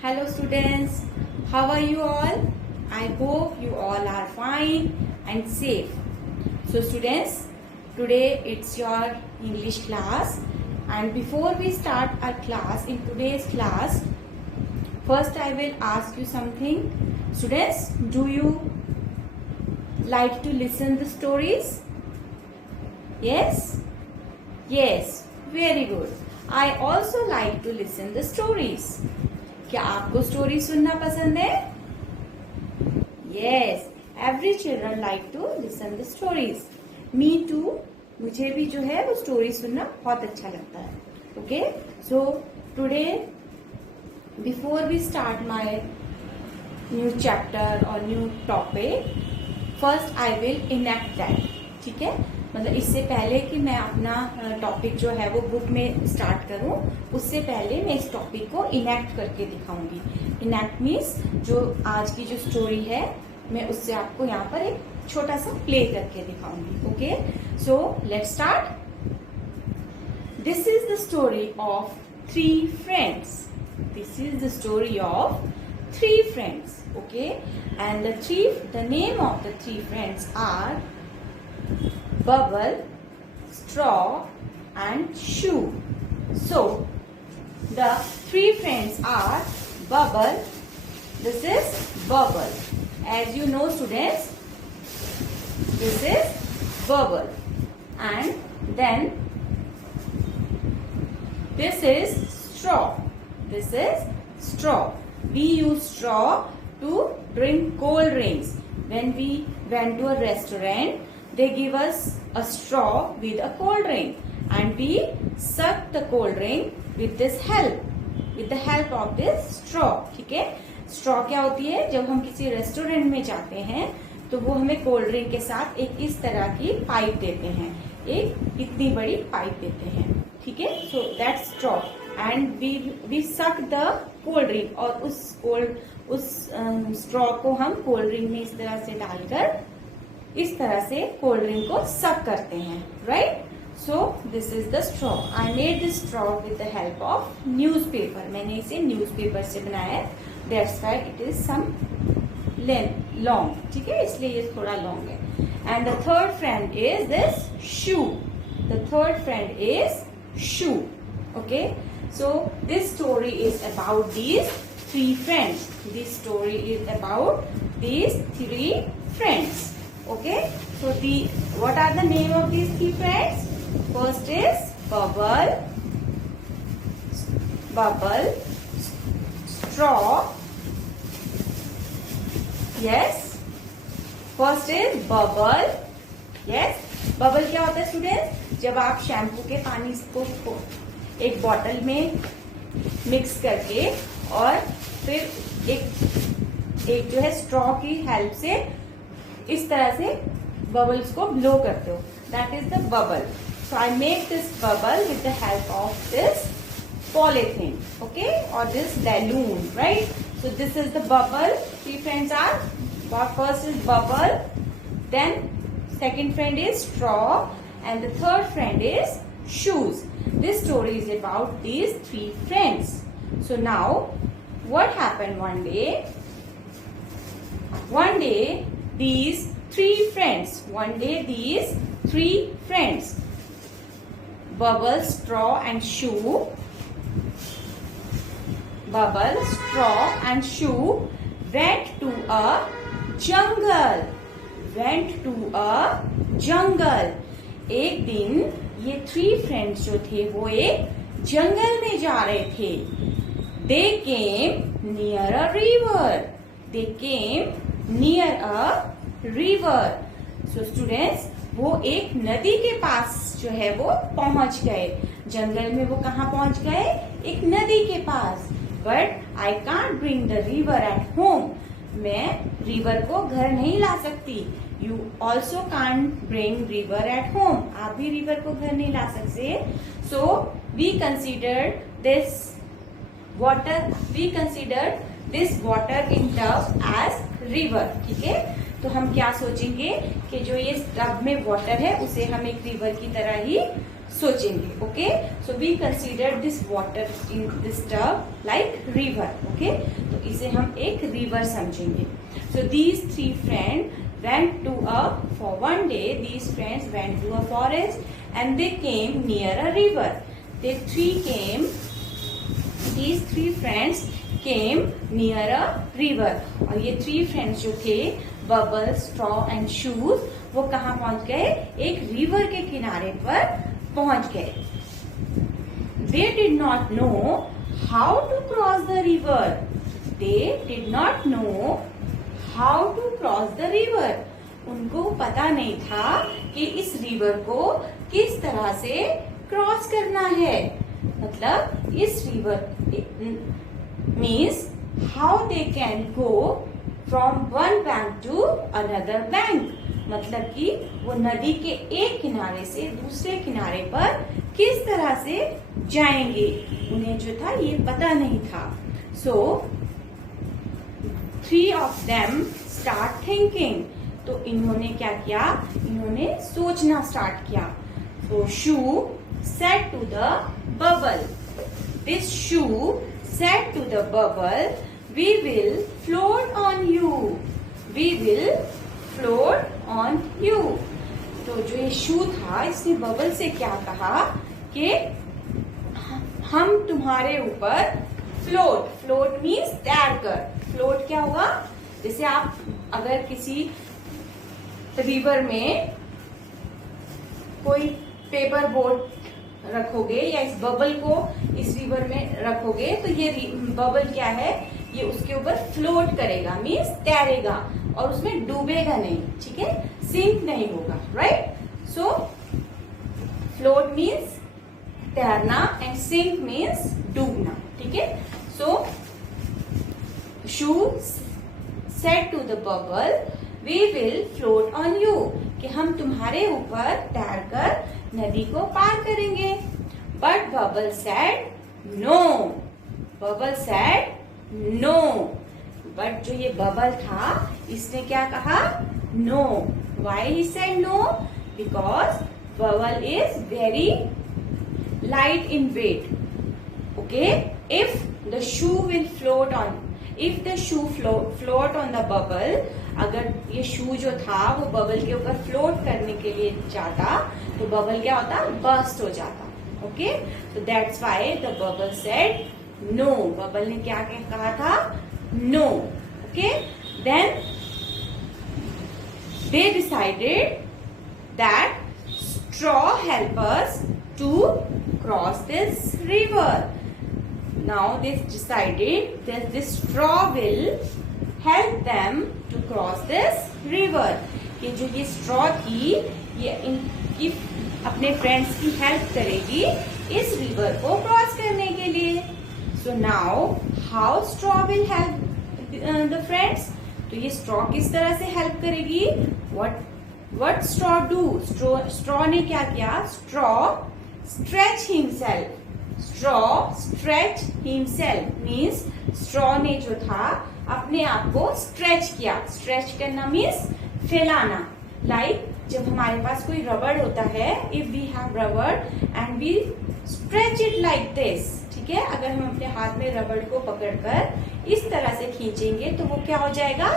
Hello students, how are you all? I hope you all are fine and safe. So students, today it's your English class, and before we start our class, in today's class, first I will ask you something. Students, do you like to listen the stories? Yes? Yes, very good. I also like to listen the stories. क्या आपको story सुनना पसंद है? Yes, every children like to listen the stories. Me too. मुझे भी जो है वो स्टोरी सुनना बहुत अच्छा लगता है. Okay, so today before we start my new chapter or new topic, first I will enact that. ठीक है, मतलब इससे पहले कि मैं अपना टॉपिक जो है वो बुक में स्टार्ट करूं, उससे पहले मैं इस टॉपिक को इनैक्ट करके दिखाऊंगी. इनैक्ट मीन्स जो आज की जो स्टोरी है मैं उससे आपको यहाँ पर एक छोटा सा प्ले करके दिखाऊंगी. Okay, so let's start. This is the story of 3 friends. This is the story of 3 friends. Okay, and the name of the 3 friends are Bubble, Straw and Shoe. So, the 3 friends are Bubble. This is Bubble. As you know students, this is Bubble. And then this is Straw. This is Straw. We use straw to drink cold drinks. When we went to a restaurant, they give us a straw with a cold drink and we suck the cold drink with the help of this straw. ठीक है, straw क्या होती है? जब हम किसी restaurant में जाते हैं तो वो हमें कोल्ड ड्रिंक के साथ एक इस तरह की पाइप देते हैं, एक इतनी बड़ी पाइप देते हैं. ठीक है, so that's straw and we suck the cold drink और उस straw को हम कोल्ड ड्रिंक में इस तरह से डालकर इस तरह से कोल्ड ड्रिंक को सक करते हैं. Right, so this is the straw. I made this straw with the help of newspaper. मैंने इसे न्यूज़पेपर से बनाया है. That's why it is some long. ठीक है, इसलिए ये थोड़ा लॉन्ग है. And the third friend is this shoe. The third friend is shoe. Okay, so this story is about these 3 friends. This story is about these 3 friends. Okay, so what are the name of these 3 friends? First is Bubble, Straw. Yes, first is Bubble. Yes, Bubble क्या होता है student? जब आप shampoo के पानी को एक bottle में मिक्स करके और फिर एक जो है स्ट्रॉ की हेल्प से इस तरह से बबल्स को ब्लो करते हो, that is the bubble. So I make this bubble with the help of this polythene. Okay, और this balloon. Right, so this is the bubble. 3 friends are, first is bubble, then second friend is straw and the third friend is shoes. This story is about these 3 friends. So now what happened one day these 3 friends, Bubble, Straw and Shoe, went to a jungle. एक दिन ये 3 friends जो थे वो एक जंगल में जा रहे थे. They came near a river. So students, वो एक नदी के पास जो है वो पहुंच गए. जंगल में वो कहाँ पहुंच गए? एक नदी के पास. But I can't bring the river at home. मैं रिवर को घर नहीं ला सकती. You also can't bring river at home. आप भी रिवर को घर नहीं ला सकते. So we considered this water in tub as river. ठीक है, तो हम क्या सोचेंगे कि जो ये टब में वाटर है उसे हम एक रिवर की तरह ही सोचेंगे. Okay, so we consider this water in this tub like river. Okay, तो इसे हम एक रिवर समझेंगे. So these three friend went to for one day these friends went to a forest and they came near a river. These three friends came near a river. और ये three friends जो थे bubble, straw and shoes, वो कहाँ पहुंच गए? एक river के किनारे पर पहुंच गए. They did not know how to cross the river. They did not know how to cross the river. उनको पता नहीं था कि इस रिवर को किस तरह से क्रॉस करना है. मतलब इस river means how they can go from one bank to another bank. मतलब कि वो नदी के एक किनारे से दूसरे किनारे पर किस तरह से जाएंगे, उन्हें जो था ये पता नहीं था. सो three of them start thinking. तो इन्होंने क्या किया? इन्होंने सोचना स्टार्ट किया. So shoe said to the bubble. This shoe said to the bubble, "We will float on you. We will float on you." तो जो ये शू था इसने बबल से क्या कहा कि हम तुम्हारे ऊपर फ्लोट. फ्लोट मीन्स तैर कर. फ्लोट क्या होगा? जैसे आप अगर किसी रिवर में कोई पेपर बोट रखोगे या इस बबल को इस रिवर में रखोगे तो ये बबल क्या है? ये उसके ऊपर फ्लोट करेगा, मीन्स तैरेगा और उसमें डूबेगा नहीं. ठीक है, सिंक नहीं होगा. राइट. सो फ्लोट मीन्स तैरना एंड सिंक मीन्स डूबना. ठीक है. So shoe said to the bubble, "We will float on you." कि हम तुम्हारे ऊपर तैरकर नदी को पार करेंगे. But bubble said no. Bubble said no. But जो ये बबल था इसने क्या कहा? No. Why he said no? Because bubble is very light in weight. Okay? If the shoe will float on, if the shoe float on the bubble, अगर ये शू जो था वो बबल के ऊपर फ्लोट करने के लिए जाता तो बबल क्या होता? बस्ट हो जाता. Okay, so that's why the bubble said no. Bubble ने क्या कहा था? No. Okay, then they decided that straw help us to cross this river. Now they decided that this straw will help them to cross this river. कि जो ये straw थी ये इनकी अपने फ्रेंड्स की हेल्प करेगी इस रिवर को क्रॉस करने के लिए. So now how straw will help the friends? तो ये straw किस तरह से हेल्प करेगी? What straw do? Straw ने क्या किया? Straw stretch himself. Straw stretch himself means straw ने जो था अपने आप को स्ट्रेच किया. स्ट्रेच करना मीन्स फैलाना. लाइक जब हमारे पास कोई रबड़ होता है, इफ वी हैव रबड़ and we stretch it like this. ठीक है, अगर हम अपने हाथ में रबड़ को पकड़कर इस तरह से खींचेंगे तो वो क्या हो जाएगा?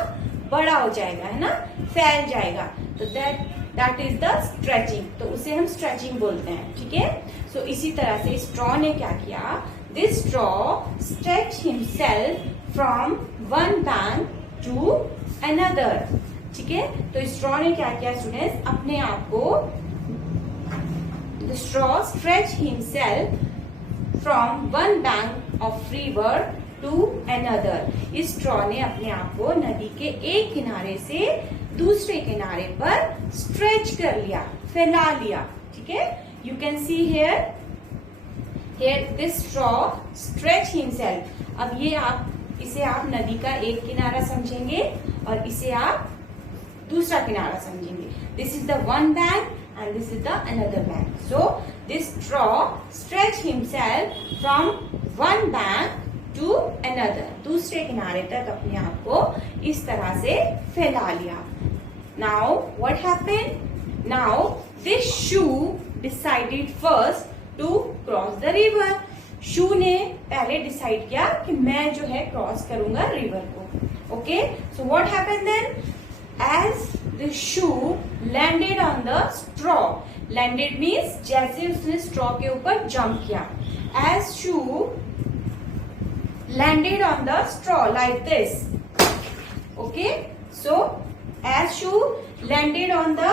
बड़ा हो जाएगा, है ना, फैल जाएगा. तो दैट इज द स्ट्रेचिंग. तो उसे हम स्ट्रेचिंग बोलते हैं. ठीक है. सो इसी तरह से स्ट्रॉ ने क्या किया? This straw stretch himself from one bank to another. ठीक है. तो स्ट्रॉ ने क्या किया स्टूडेंट्स? अपने आप को the straw stretch himself from one bank of river to another. इस स्ट्रॉ ने अपने आप को नदी के एक किनारे से दूसरे किनारे पर स्ट्रेच कर लिया, फैला लिया. ठीक है. You can see here this straw stretch himself. अब ये इसे आप नदी का एक किनारा समझेंगे और इसे आप दूसरा किनारा समझेंगे. This is the one bank and this is the another bank. So this straw stretch himself from one bank to another. दूसरे किनारे तक अपने आप को इस तरह से फैला लिया. Now what happened? Now this shoe decided first to cross the river. Shoe ने पहले डिसाइड किया कि मैं जो है क्रॉस करूंगा रिवर को. Okay, so what happened then? As the shoe landed on the straw. Landed means जैसे उसने स्ट्रॉ के ऊपर जंप किया. As shoe landed on the straw like this. Okay, so as shoe landed on the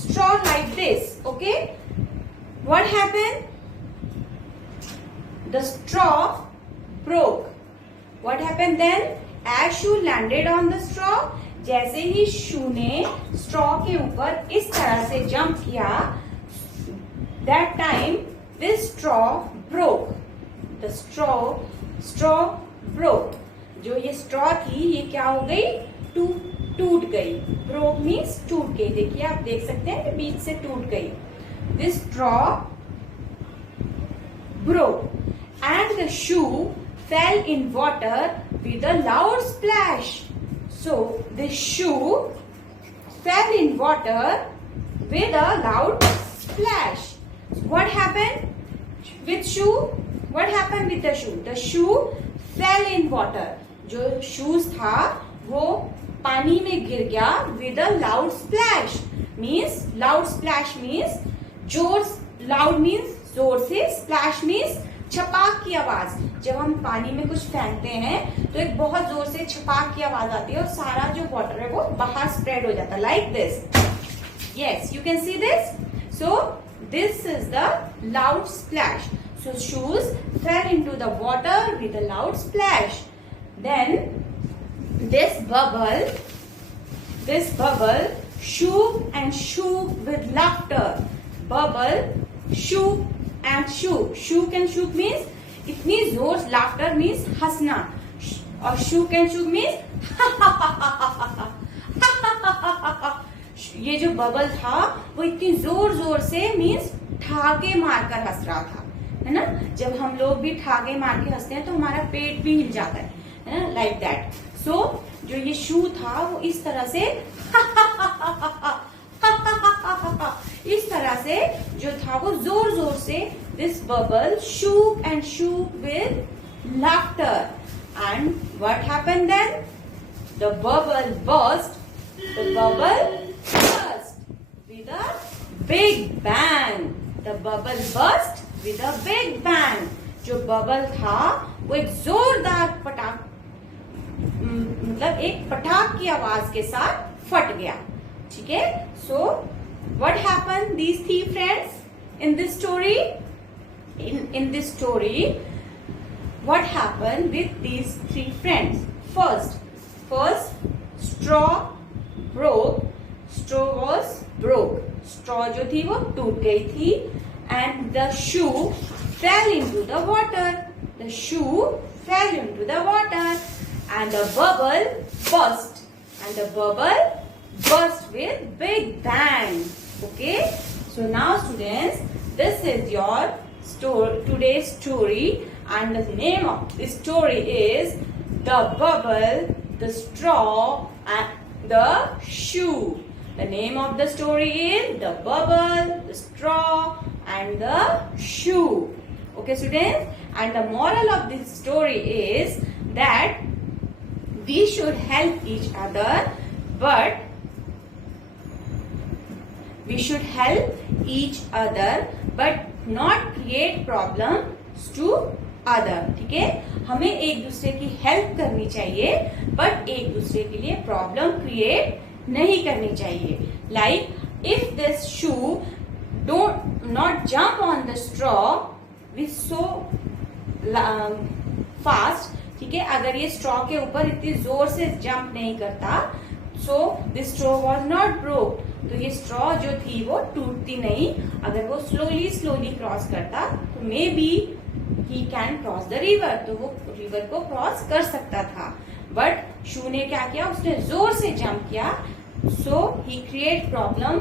straw like this. Okay, what happened? The straw broke. What happened then? As shoe landed on the straw, जैसे ही शू ने straw के ऊपर इस तरह से jump किया, that time this straw broke. The straw broke. जो ये स्ट्रॉ थी ये क्या हो गई? टूट गई. ब्रोक मीन्स टूट गई. देखिए आप देख सकते हैं कि बीच से टूट गई. This straw broke and the shoe fail in water with a loud splash. So this shoe fail in water with a loud splash. What happened with shoe? What happened with the shoe? The shoe fail in water. जो shoes था वो पानी में गिर गया with a loud splash. Means loud splash means जोर. Loud means जोर से, स्प्लैश मीन्स छपाक की आवाज. जब हम पानी में कुछ फेंकते हैं तो एक बहुत जोर से छपाक की आवाज आती है और सारा जो वाटर है वो बाहर स्प्रेड हो जाता है like this. Yes, you can see this. So this is the loud splash. So shoes fell into the water with a loud splash. Then this bubble shook and shook with laughter. Bubble shook and shook. Shook and shook means इतनी जोर. Laughter means हंसना और shook and shook means ये जो bubble था वो इतनी जोर जोर से मीन्स ठाके मारकर हंस रहा था, है ना. जब हम लोग भी ठाके मार के हंसते हैं तो हमारा पेट भी हिल जाता है ना, लाइक दैट. सो जो ये शू था वो इस तरह से इस तरह से जो था वो जोर जोर से. This bubble shook and shook with laughter. And what happened then? The bubble burst. The bubble burst with a big bang. The bubble burst with a big bang. जो बबल था वो एक जोरदार पटाख मतलब एक पटाख की आवाज के साथ फट गया. ठीक है. सो what happen these three friends in this story? in this story what happened with these three friends? First straw broke. Straw was broke. Straw जो थी वो टूट गई थी. And the shoe fell into the water. The shoe fell into the water. And the bubble burst. And the bubble burst with big bang. Okay. So now students, this is your today's story. And the name of this story is The Bubble, the Straw and the Shoe. The name of the story is The Bubble, the Straw and the Shoe. Okay students, and the moral of this story is that we should help each other, but not create problems to other. ठीक है. हमें एक दूसरे की help करनी चाहिए but एक दूसरे के लिए प्रॉब्लम क्रिएट नहीं करनी चाहिए. Like if this shoe not jump on the straw with so fast. ठीक है. अगर ये स्ट्रॉ के ऊपर इतनी जोर से जंप नहीं करता, so this straw was not broke. तो ये स्ट्रॉ जो थी वो टूटती नहीं. अगर वो स्लोली क्रॉस करता तो may be he can cross the river. तो वो रिवर को क्रॉस कर सकता था. बट शू ने क्या किया? उसने जोर से जंप किया. सो ही क्रिएट प्रॉब्लम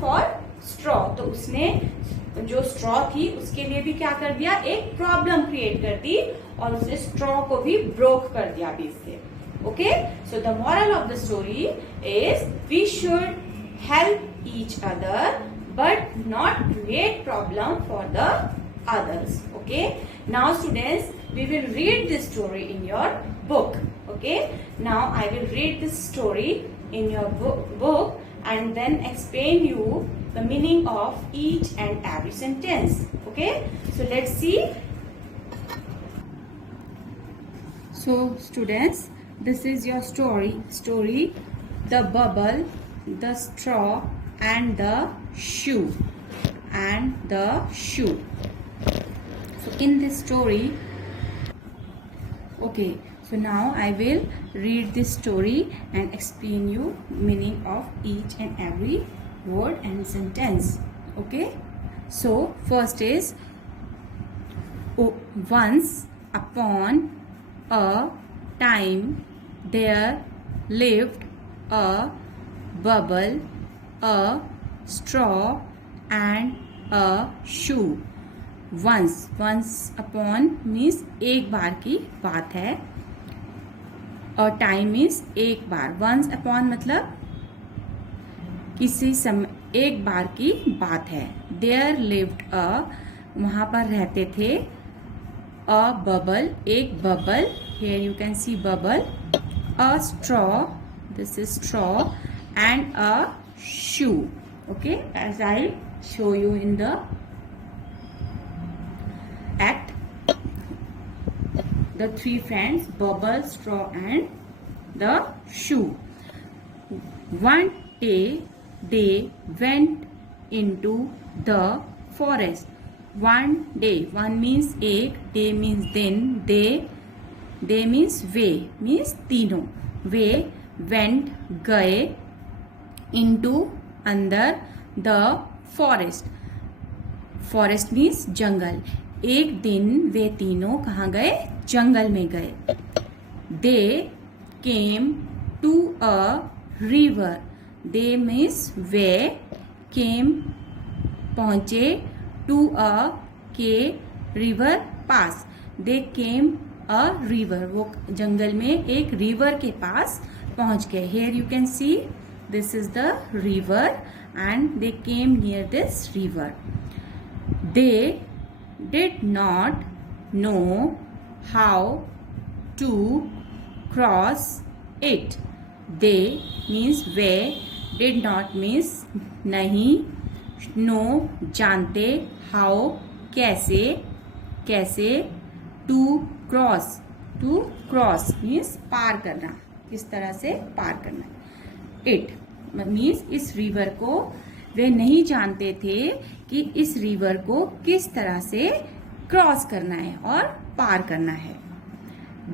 फॉर स्ट्रॉ. तो उसने जो स्ट्रॉ थी उसके लिए भी क्या कर दिया? एक प्रॉब्लम क्रिएट कर दी और उसने स्ट्रॉ को भी ब्रोक कर दिया बीच से. Okay. So the moral of the story is we should help each other but not create problem for the others. Okay, now students, we will read this story in your book. Okay, now I will read this story in your book and then explain you the meaning of each and every sentence. Okay, so let's see. So students, this is your story, the bubble, the straw and the shoe. So in this story, okay, so now I will read this story and explain you meaning of each and every word and sentence. Okay, so first is, once upon a time there lived a bubble, a straw and a shoe. once upon means एक बार की बात है, और time means एक बार. once upon मतलब किसी समय, एक बार की बात है. there lived a, वहां पर रहते थे, a bubble, एक bubble, here you can see bubble, a straw, this is straw, and a shoe. Okay, as I show you in the act, the three friends, bubble, straw and the shoe. One day they went into the forest. One day, one means एक, day means दिन, they means way, means तीनों. वे went गए, into अंदर, the forest. forest means जंगल. एक दिन वे तीनों कहाँ गए? जंगल में गए. They came to a river. They means way, came पहुंचे, to a के river pass. They came a river, वो जंगल में एक river के पास पहुंच गए. Here you can see this is the river and they came near this river. They did not know how to cross it. They means way, did not means नहीं, know जानते, how कैसे, to cross means पार करना, किस तरह से पार करना. it means इस river को वे नहीं जानते थे कि इस रिवर को किस तरह से क्रॉस करना है और पार करना है.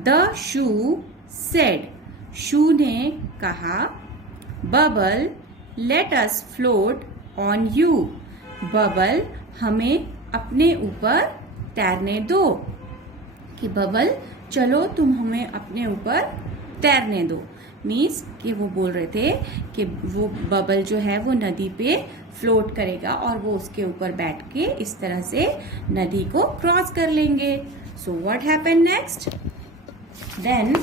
The shoe said, शू ने कहा, bubble let us float on you. Bubble हमें अपने ऊपर तैरने दो. कि बबल चलो तुम हमें अपने ऊपर तैरने दो. मीन्स कि वो बोल रहे थे कि वो बबल जो है वो नदी पे फ्लोट करेगा और वो उसके ऊपर बैठ के इस तरह से नदी को क्रॉस कर लेंगे. So what happen next? Then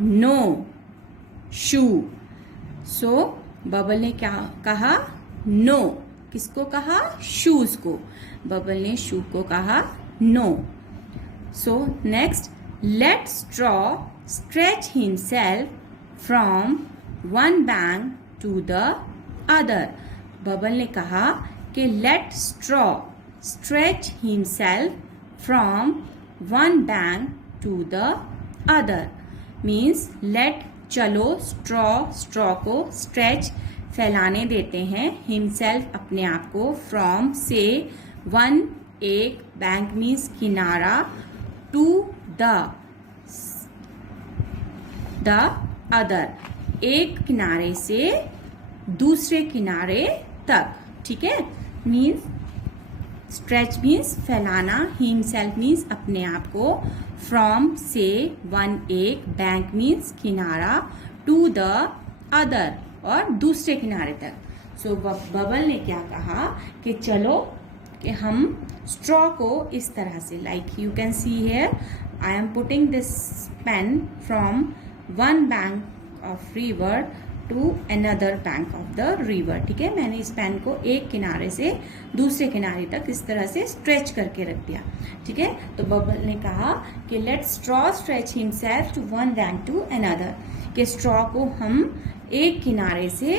no shoe. So bubble ने क्या कहा? नो. किसको कहा? शूज को. बबल ने शू को कहा no. So next, let straw stretch himself from one bank to the other. Bubble ने कहा कि let straw stretch himself from one bank to the other. means let, चलो, straw को stretch फैलाने देते हैं, himself अपने आप को, from से, one एक, bank means किनारा, to the other एक किनारे से दूसरे किनारे तक. ठीक है. मीन्स स्ट्रेच मीन्स फैलाना, हिमसेल्फ मीन्स अपने आप को, फ्रॉम से, वन एक, बैंक मीन्स किनारा, टू द अदर और दूसरे किनारे तक. सो बबल ने क्या कहा कि चलो कि हम स्ट्रॉ को इस तरह से, like you can see here, I am putting this pen from one bank of river to another bank of the river. ठीक है, मैंने इस पेन को एक किनारे से दूसरे किनारे तक इस तरह से स्ट्रेच करके रख दिया। ठीक है, तो बबल ने कहा कि let straw stretch himself to one bank to another, कि स्ट्रॉ को हम एक किनारे से,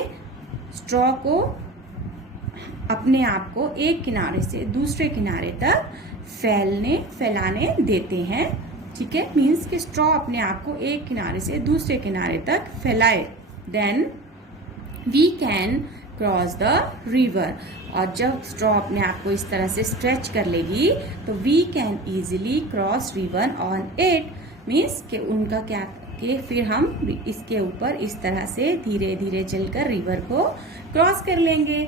स्ट्रॉ को अपने आप को एक किनारे से दूसरे किनारे तक फैलाने देते हैं। ठीक है, मीन्स कि स्ट्रॉ अपने आप को एक किनारे से दूसरे किनारे तक फैलाए, then we can cross the river. और जब स्ट्रॉ अपने आप को इस तरह से स्ट्रेच कर लेगी तो we can easily cross river on it, means कि उनका क्या कि फिर हम इसके ऊपर इस तरह से धीरे धीरे चलकर रिवर को क्रॉस कर लेंगे।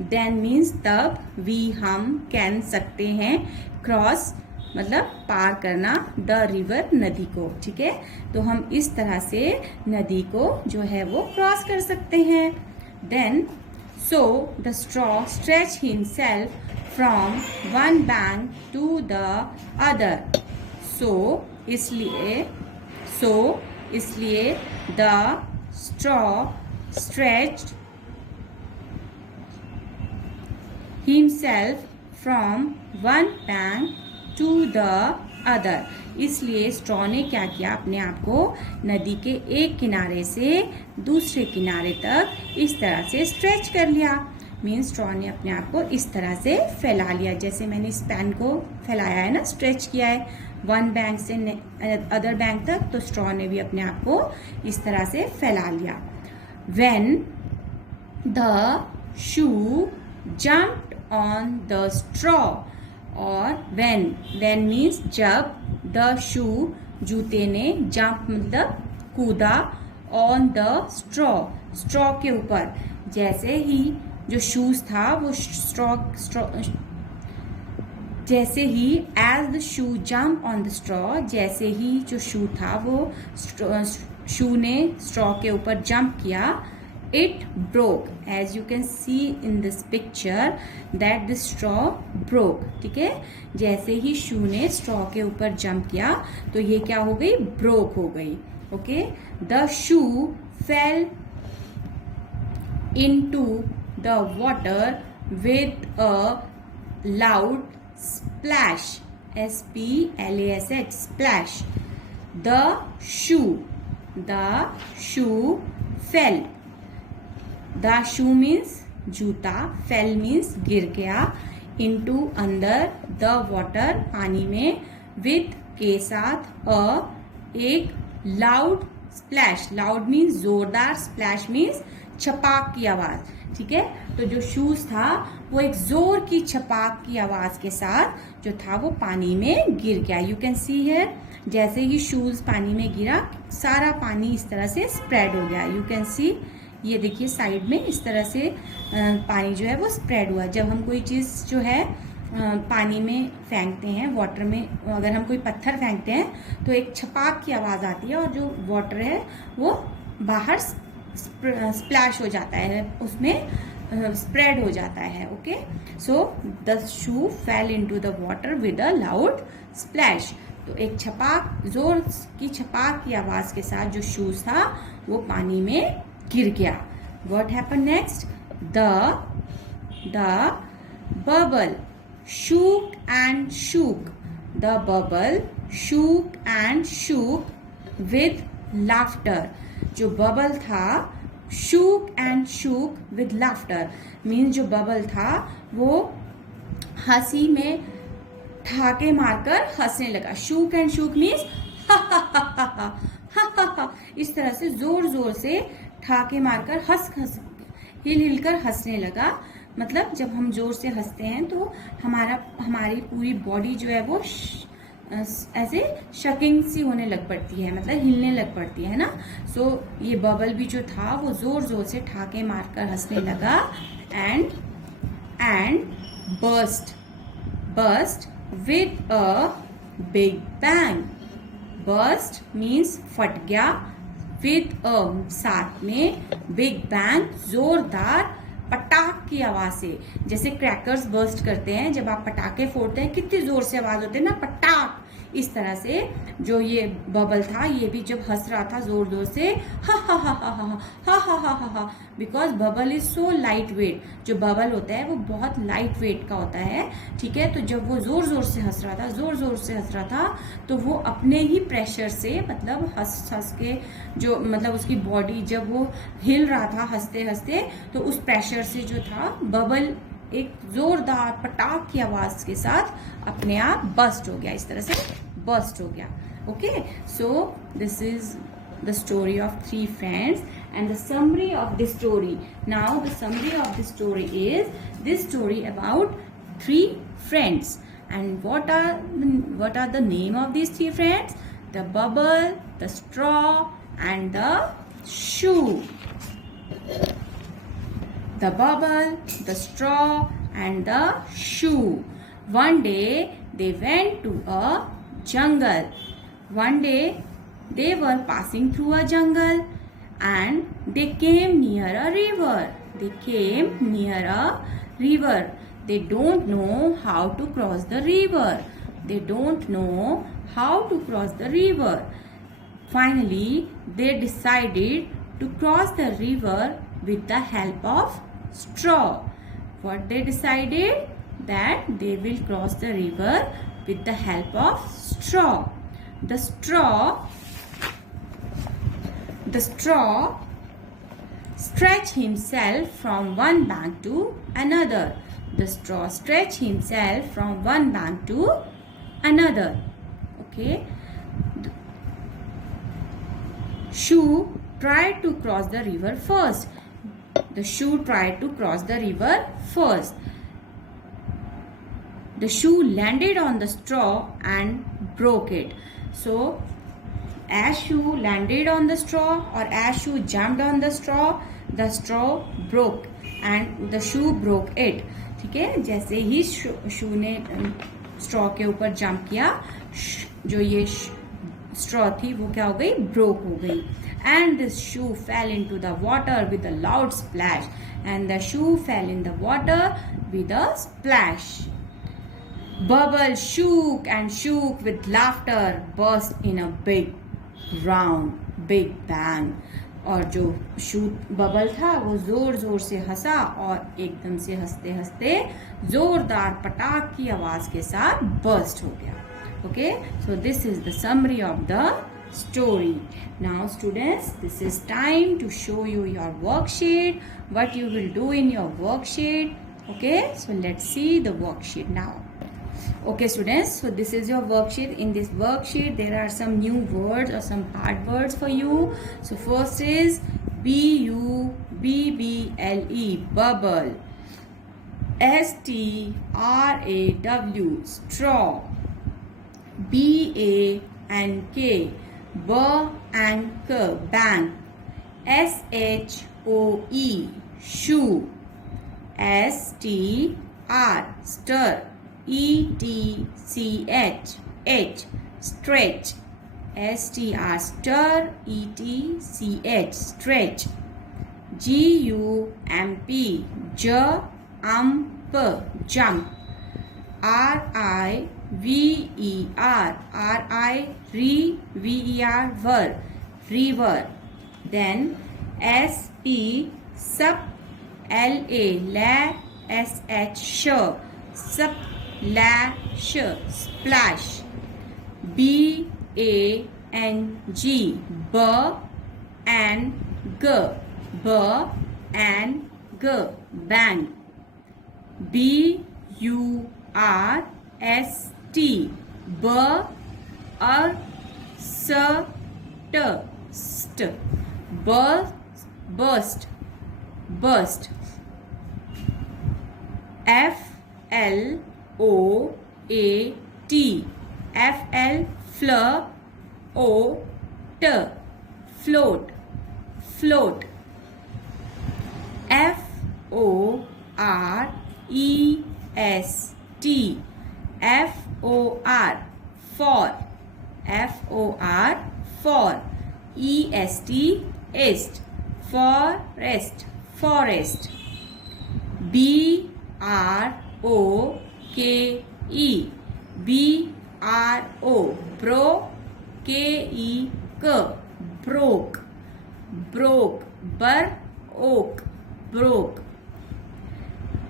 देन मीन्स तब वी हम कैन सकते हैं, क्रॉस मतलब पार करना, द रिवर नदी को। ठीक है, तो हम इस तरह से नदी को जो है वो क्रॉस कर सकते हैं। Then so the straw stretch himself from one bank to the other. सो इसलिए the straw stretched himself from one bank to the other। इसलिए स्ट्रॉ ने क्या किया, अपने आप को नदी के एक किनारे से दूसरे किनारे तक इस तरह से स्ट्रेच कर लिया। मीन्स स्ट्रॉ ने अपने आप को इस तरह से फैला लिया, जैसे मैंने इस पेन को फैलाया है ना, स्ट्रेच किया है वन बैंक से अदर बैंक तक, तो स्ट्रॉ ने भी अपने आप को इस तरह से फैला लिया। When the shoe jumped on the straw, और when means जब, the shoe जूते ने, jump मतलब कूदा, on the straw के ऊपर, जैसे ही जो शूज था वो straw जैसे ही as the shoe jump on the straw, जैसे ही जो शू था वो शू ने straw के ऊपर जंप किया, it broke, as you can see in this picture that the straw broke। ठीक है, जैसे ही शू ने straw के ऊपर जंप किया तो ये क्या हो गई, broke हो गई। Okay, the shoe fell into the water with a loud splash, S-P-L-A-S-H, splash। the shoe fell, the shoe means जूता, fell means गिर गया, into अंदर, the water पानी में, with के साथ, एक loud splash, loud means जोरदार, splash means छपाक की आवाज। ठीक है, तो जो शूज था वो एक जोर की छपाक की आवाज के साथ जो था वो पानी में गिर गया। यू कैन सी हियर, जैसे ही शूज पानी में गिरा सारा पानी इस तरह से स्प्रेड हो गया। यू कैन सी, ये देखिए साइड में इस तरह से पानी जो है वो स्प्रेड हुआ। जब हम कोई चीज़ जो है पानी में फेंकते हैं, वाटर में अगर हम कोई पत्थर फेंकते हैं तो एक छपाक की आवाज़ आती है और जो वाटर है वो बाहर स्प्लैश हो जाता है, उसमें स्प्रेड हो जाता है। Okay, so the shoe fail into the water with a loud splash. तो एक छपाक, जोर की छपाक की आवाज़ के साथ जो शूज था वो पानी में गिर गया। What happened next? The bubble shook and shook. The bubble shook and shook with laughter. जो बबल था, shook and shook with laughter means जो बबल था वो हंसी में ठाके मारकर हंसने लगा। shook and shook means हा हा हा हा हा हा, इस तरह से जोर जोर से ठाके मारकर हिल हंसने लगा। मतलब जब हम जोर से हंसते हैं तो हमारी पूरी बॉडी जो है वो ऐसे शकिंग सी होने लग पड़ती है, मतलब हिलने लग पड़ती है ना। सो ये बबल भी जो था वो जोर जोर से ठाके मारकर हंसने लगा and burst with a big bang. Burst means फट गया, विद अ साथ में, बिग बैंग जोरदार पटाख की आवाज से। जैसे क्रैकर्स बर्स्ट करते हैं, जब आप पटाखे फोड़ते हैं कितनी जोर से आवाज होती है ना, पटाख। इस तरह से जो ये बबल था ये भी जब हंस रहा था जोर जोर से हा हा हा हा हा हा हा हा हा हा, because bubble is so light weight. जो बबल होता है वो बहुत लाइट वेट का होता है, ठीक है। तो जब वो जोर जोर से हंस रहा था, जोर जोर से हंस रहा था, तो वो अपने ही प्रेशर से, मतलब हंस हंस के जो मतलब उसकी बॉडी जब वो हिल रहा था हंसते हंसते, तो उस प्रेशर से जो था बबल एक जोरदार पटाख की आवाज के साथ अपने आप बस्ट हो गया, इस तरह से बस्ट हो गया। Okay, so this is the story of three friends and the summary of the story. Now the summary of the story is this story about three friends and what are the name of these three friends? The bubble, the straw and the shoe. The bubble, the straw and the shoe. One day they went to a jungle. One day they were passing through a jungle and they came near a river. They came near a river. They don't know how to cross the river. They don't know how to cross the river. Finally, they decided to cross the river with the help of straw. What they decided? That they will cross the river with the help of straw. The straw stretched himself from one bank to another. The straw stretched himself from one bank to another. Okay. The shoe tried to cross the river first. The shoe tried to cross the river first. The shoe landed on the straw and broke it. So, as shoe landed on the straw or as shoe jumped on the straw broke and the shoe broke it. ठीक है, जैसे ही शू ने straw के ऊपर jump किया, जो ये straw थी वो क्या हो गई? ब्रोक हो गई। And this shoe fail into the water with a loud splash and the shoe fail in the water with a splash. Bubble shook and shook with laughter, burst in a big bang. और जो bubble था वो जोर जोर से हंसा और एकदम से हंसते हंसते जोरदार पटाख की आवाज के साथ बर्स्ट हो गया। Okay, so this is the summary of the story. Now students, this is time to show you your worksheet, what you will do in your worksheet. Okay, so let's see the worksheet now. Okay students, so this is your worksheet. In this worksheet there are some new words or some hard words for you. So first is B-U-B-B-L-E, bubble. S-T-R-A-W, straw. B-A-N-K, B-A-N-K, bank. S-H-O-E, shoe. S-T-R, stir. E-T-C-H, H, stretch. S-T-R, stir. E-T-C-H, stretch. G-U-M-P, jump, jump. R-I-V-E-R, R-I-V-E-R, ver, river. Then S-P, sup, L-A, la, S-H, sh, sup, lash, splash. B-A-N-G, b-and-g, b-and-g, bang. B-U-R-S-T, b-u-r-s-t, st, burst, burst. F-L-O-A-T, F-L, O-T, float, float. F-O-R-E-S-T, F-O-R, for, F-O-R, for. E-S-T, est, forest, forest. B-R-O-K-E, BRO, bro, KEK, broke, broke, bur, oak, broke,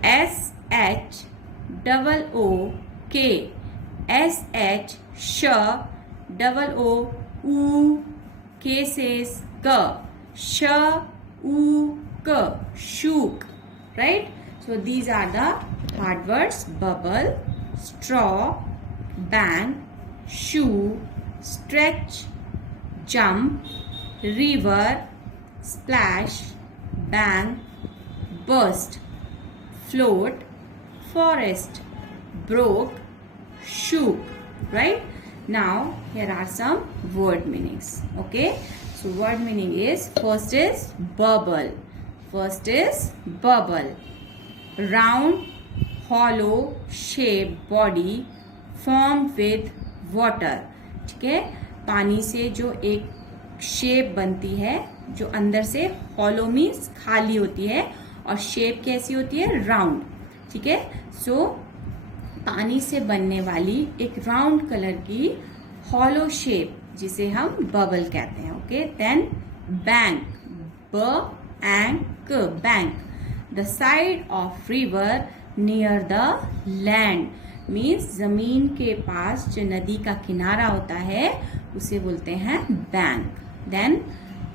SHOOK, SH, sh, double O, oo, K says k, sh, oo, k, shook, right? So these are the hard words: bubble, straw, bang, shoe, stretch, jump, river, splash, bang, burst, float, forest, broke, shook, right? Now here are some word meanings. Okay, so word meaning is, first is bubble. First is bubble, round hollow shaped body formed with water. ठीक है, पानी से जो एक shape बनती है, जो अंदर से hollow मीन्स खाली होती है और शेप कैसी होती है, राउंड. ठीक है, सो पानी से बनने वाली एक राउंड कलर की हॉलो शेप जिसे हम बबल कहते हैं. Okay, then bank, bank, bank, the side of river near the land means जमीन के पास जो नदी का किनारा होता है उसे बोलते हैं bank. Then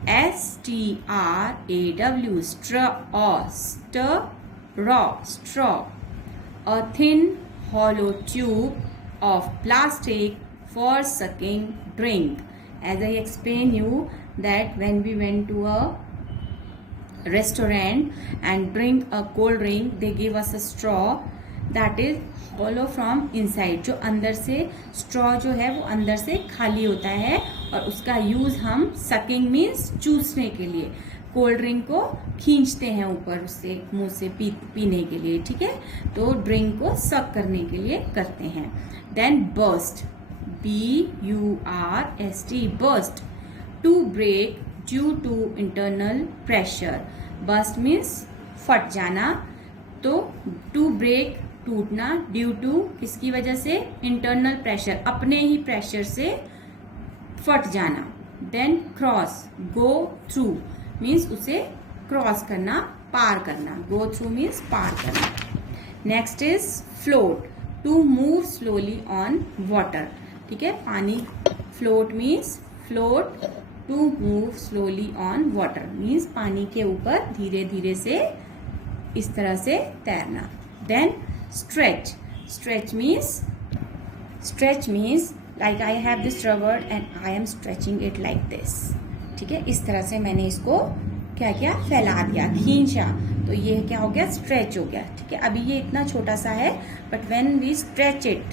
STRAW, straw, straw, a thin hollow tube of plastic for sucking drink. As I explained you that when we went to a restaurant and drink a cold drink, they give us a straw that is hollow from inside. जो अंदर से straw जो है वो अंदर से खाली होता है और उसका यूज हम sucking means चूसने के लिए, कोल्ड ड्रिंक को खींचते हैं ऊपर उससे मुंह से पीने के लिए. ठीक है, तो ड्रिंक को सक करने के लिए करते हैं. Then burst, BURST, burst, to break due to internal pressure. burst means फट जाना, तो to break टूटना, ड्यू टू किसकी वजह से, इंटरनल प्रेशर, अपने ही प्रेशर से फट जाना. Then cross, go through means उसे क्रॉस करना, पार करना. गो थ्रू मीन्स पार करना. Next is float, to move slowly on water. ठीक है, पानी, float means float, to move slowly on water means पानी के ऊपर धीरे धीरे से इस तरह से तैरना. Then stretch, stretch means like I have this rubber and I am stretching it like this. ठीक है, इस तरह से मैंने इसको क्या किया, फैला दिया, खींचा, तो ये क्या हो गया, स्ट्रेच हो गया. ठीक है, अभी ये इतना छोटा सा है, but when we stretch it,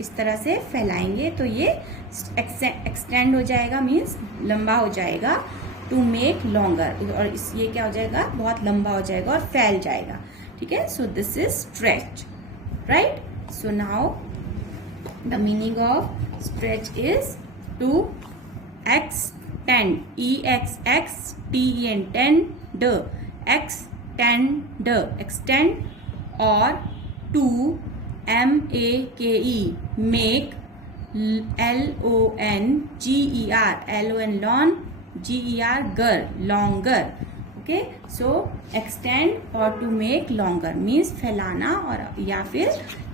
इस तरह से फैलाएंगे तो ये एक्सटेंड हो जाएगा, मीन्स लंबा हो जाएगा. टू मेक लॉन्गर, और ये क्या हो जाएगा, बहुत लंबा हो जाएगा और फैल जाएगा. ठीक है, सो this is stretch, right? So now the meaning of stretch is to extend, EXXTEND, extend, extend, or to MAKE, make, LONGER, LON, GER, ger, longer. Okay, so extend or to make longer means फैलाना और या फिर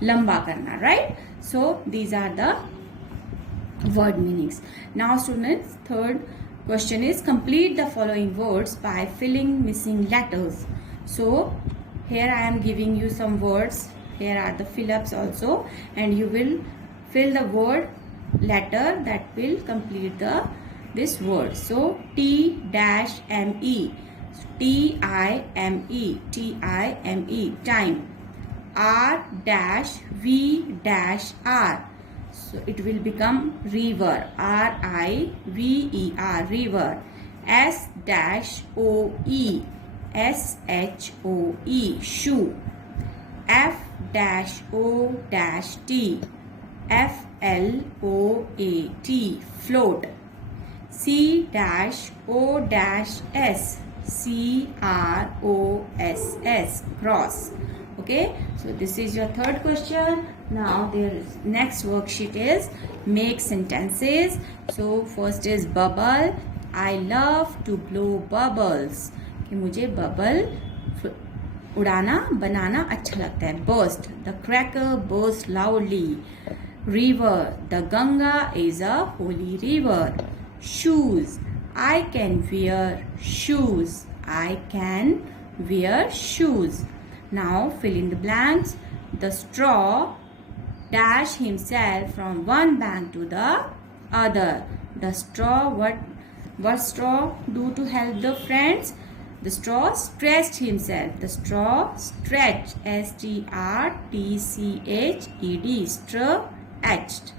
लंबा करना, right? So these are the word meanings. Now students, third question is complete the following words by filling missing letters. So here I am giving you some words. Here are the fill-ups also, and you will fill the word letter that will complete this word. So T-ME, TIME, time. R-V-R, so it will become river, RIVER, river. S-OE, SHOE, shoe. F-O-T, FLOAT, float. C-O-S, CROSS, cross. Okay, so this is your third question. Now their next worksheet is make sentences. So first is bubble. I love to blow bubbles. कि मुझे bubble उड़ाना बनाना अच्छा लगता है. Burst. The cracker burst loudly. River. The Ganga is a holy river. Shoes. I can wear shoes. I can wear shoes. Now fill in the blanks. The straw dash himself from one bank to the other. The straw, what straw do to help the friends? The straw stretched himself. The straw stretched. S-T-R-T-C-H-E-D. Stretched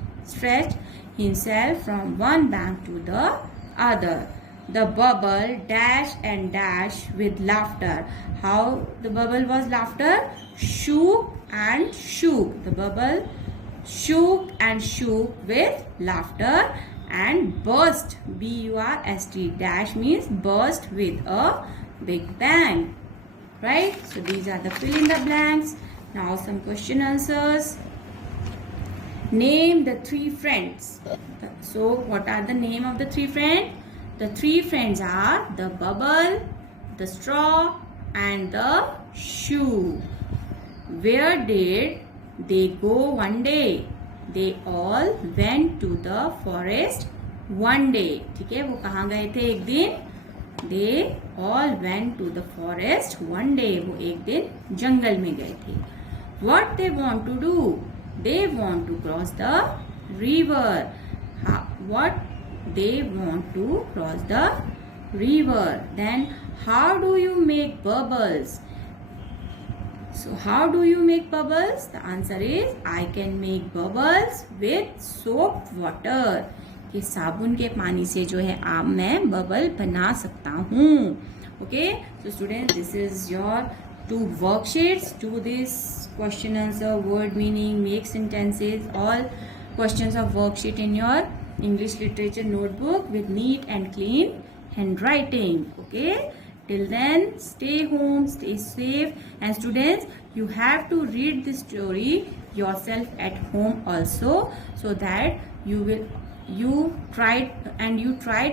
himself from one bank to the other. The bubble dash and dash with laughter. How the bubble was laughter? Shook and shook. The bubble shook and shook with laughter and burst. B-U-R-S-T. Dash means burst with a big bang. Right? So these are the fill in the blanks. Now some question answers. Name the three friends. So what are the name of the three friends? The three friends are the bubble, the straw and the shoe. Where did they go one day? They all went to the forest one day. ठीक है, वो कहाँ गए थे एक दिन? They all went to the forest one day. वो एक दिन जंगल में गए थे. What they want to do? They want to cross the river. What they want to cross the river. Then how do you make bubbles? So how do you make bubbles? The answer is I can make bubbles with soap water. कि साबुन के पानी से जो है आप मैं bubble बना सकता हूँ. Okay, so students, this is your 2 worksheets. Do this question answer, word meaning, make sentences, all questions of worksheet in your English literature notebook with neat and clean handwriting. Okay, till then stay home, stay safe, and students, you have to read this story yourself at home also, so that you try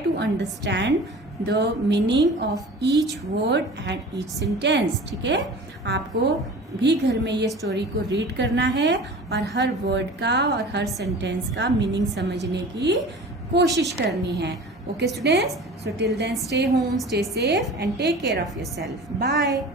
to understand the meaning of each word and each sentence. ठीक है, आपको भी घर में ये story को read करना है और हर वर्ड का और हर सेंटेंस का मीनिंग समझने की कोशिश करनी है. Okay students, so till then stay home, stay safe and take care of yourself. Bye.